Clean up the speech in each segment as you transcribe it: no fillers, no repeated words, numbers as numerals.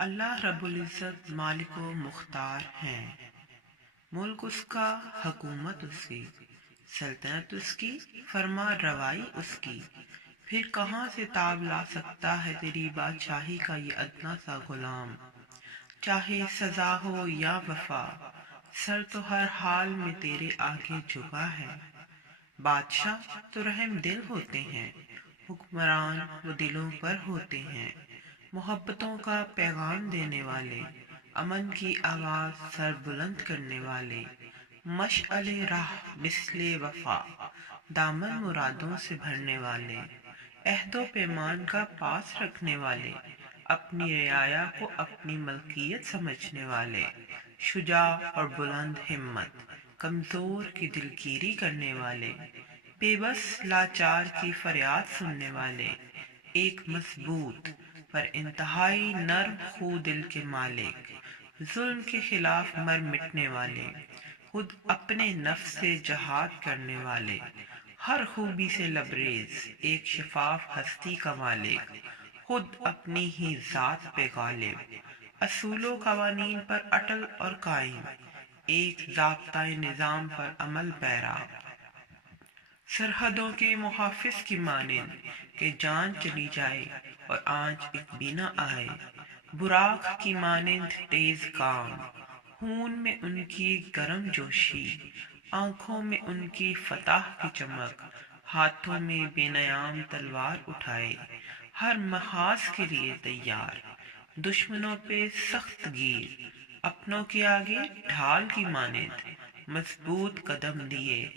اللہ رب العزت مالک و مختار ہیں، ملک اس کا، حکومت اس کی، سلطنت اس کی، فرما روائی اس کی۔ پھر کہاں سے تاب لا سکتا ہے تیری بادشاہی کا یہ ادنا سا غلام؟ چاہے سزا ہو یا وفا، سر تو ہر حال میں تیرے آگے جھکا ہے۔ بادشاہ تو رحم دل ہوتے ہیں، حکمران وہ دلوں پر ہوتے ہیں، محبتوں کا پیغام دینے والے، امن کی آواز سر بلند کرنے والے، مشعل راہ مثل وفا، دامن مرادوں سے بھرنے والے، عہد و پیمان کا پاس رکھنے والے، اپنی رعایا کو اپنی ملکیت سمجھنے والے، شجاع اور بلند ہمت، کمزور کی دلگیری کرنے والے، بے بس لاچار کی فریاد سننے والے، ایک مضبوط پر انتہائی نرم خو دل کے مالک، ظلم کے خلاف مر مٹنے والے، خود اپنے نفس سے جہاد کرنے والے، ہر خوبی سے لبریز، ایک شفاف ہستی کا مالک، خود اپنی ہی ذات پہ غالب، اصول و قوانین پر اٹل اور قائم، ایک ضابطۂ نظام پر عمل پیرا، سرحدوں کے محافظ کی مانند کہ جان چلی جائے اور آنچ ایک بھی نہ آئے، براق کی مانند تیز کام، خون میں ان کی گرم جوشی، آنکھوں میں ان کی فتح کی چمک، ہاتھوں میں بے نیام تلوار اٹھائے، ہر محاذ کے لیے تیار، دشمنوں پہ سخت گیر، اپنوں کے آگے ڈھال کی مانند، مضبوط قدم لیے،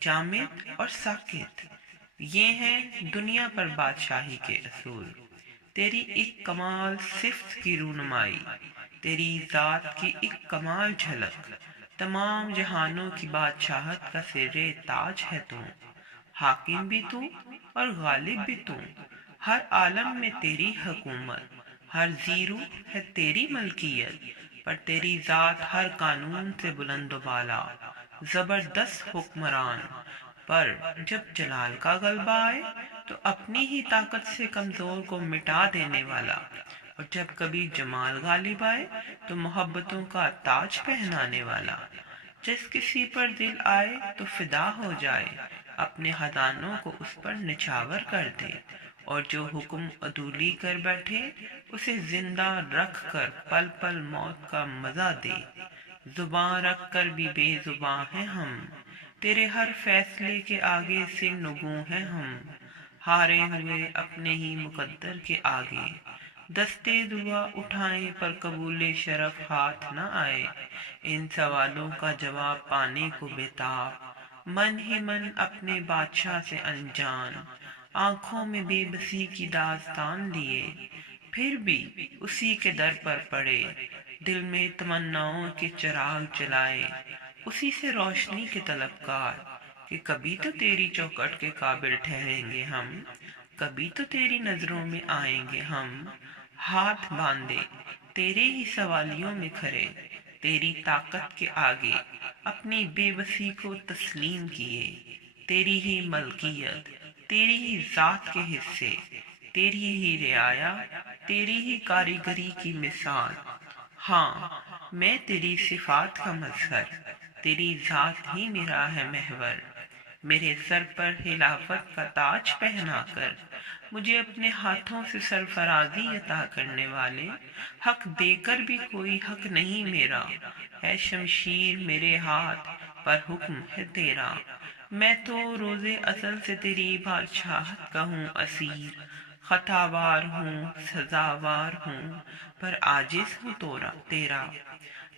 جامد اور ساکت۔ یہ ہیں دنیا پر بادشاہی کے اصول، تیری ایک کمال صفت کی رونمائی، تیری ذات کی ایک کمال جھلک، تمام جہانوں کی بادشاہت کا سر تاج ہے تو، حاکم بھی تو اور غالب بھی تو، ہر عالم میں تیری حکومت، ہر زیرو ہے تیری ملکیت، پر تیری ذات ہر قانون سے بلند و بالا، زبردست حکمران، پر جب جلال کا غلبہ آئے تو اپنی ہی طاقت سے کمزور کو مٹا دینے والا، اور جب کبھی جمال غالب آئے تو محبتوں کا تاج پہنانے والا، جس کسی پر دل آئے تو فدا ہو جائے، اپنے خزانوں کو اس پر نچھاور کر دے، اور جو حکم عدولی کر بیٹھے اسے زندہ رکھ کر پل پل موت کا مزہ دے۔ زباں رکھ کر بھی بے زباں ہیں ہم، تیرے ہر فیصلے کے آگے سے نگوں ہیں ہم، ہارے ہوئے اپنے ہی مقدر کے آگے، دستے دعا اٹھائیں پر قبول شرف ہاتھ نہ آئے، ان سوالوں کا جواب پانے کو بےتاب، من ہی من اپنے بادشاہ سے انجان، آنکھوں میں بے بسی کی داستان لیے، پھر بھی اسی کے در پر پڑے، دل میں تمناؤں کے چراغ جلائے، اسی سے روشنی کے طلبکار، کہ کبھی تو تیری چوکھٹ کے قابل ٹھہریں گے ہم، کبھی تو تیری نظروں میں آئیں گے ہم، ہاتھ باندھے تیرے ہی سوالیوں میں کھڑے، تیری طاقت کے آگے اپنی بے بسی کو تسلیم کیے، تیری ہی ملکیت، تیری ہی ذات کے حصے، تیری ہی رعایا، تیری ہی کاریگری کی مثال، ہاں میں تیری صفات کا مظہر، تیری ذات ہی میرا ہے محور، میرے سر پر خلافت کا تاج پہنا کر مجھے اپنے ہاتھوں سے سرفرازی عطا کرنے والے، حق دے کر بھی کوئی حق نہیں میرا، ہے شمشیر میرے ہاتھ پر حکم ہے تیرا، میں تو روز ازل سے تیری بادشاہت کا ہوں اسیر، خطاوار ہوں سزاوار ہوں پر عاجز ہوں تیرا،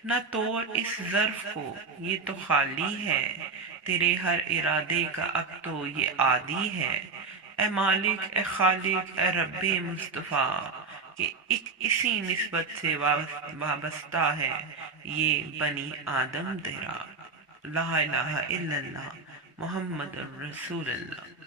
نہ توڑ اس ظرف کو یہ تو خالی ہے، تیرے ہر ارادے کا اب تو یہ عادی ہے، اے مالک اے خالق اے رب مصطفیٰ، کہ ایک اسی نسبت سے وابستہ ہے یہ بنی آدم تیرا، لا الہ الا اللہ محمد الرسول اللہ۔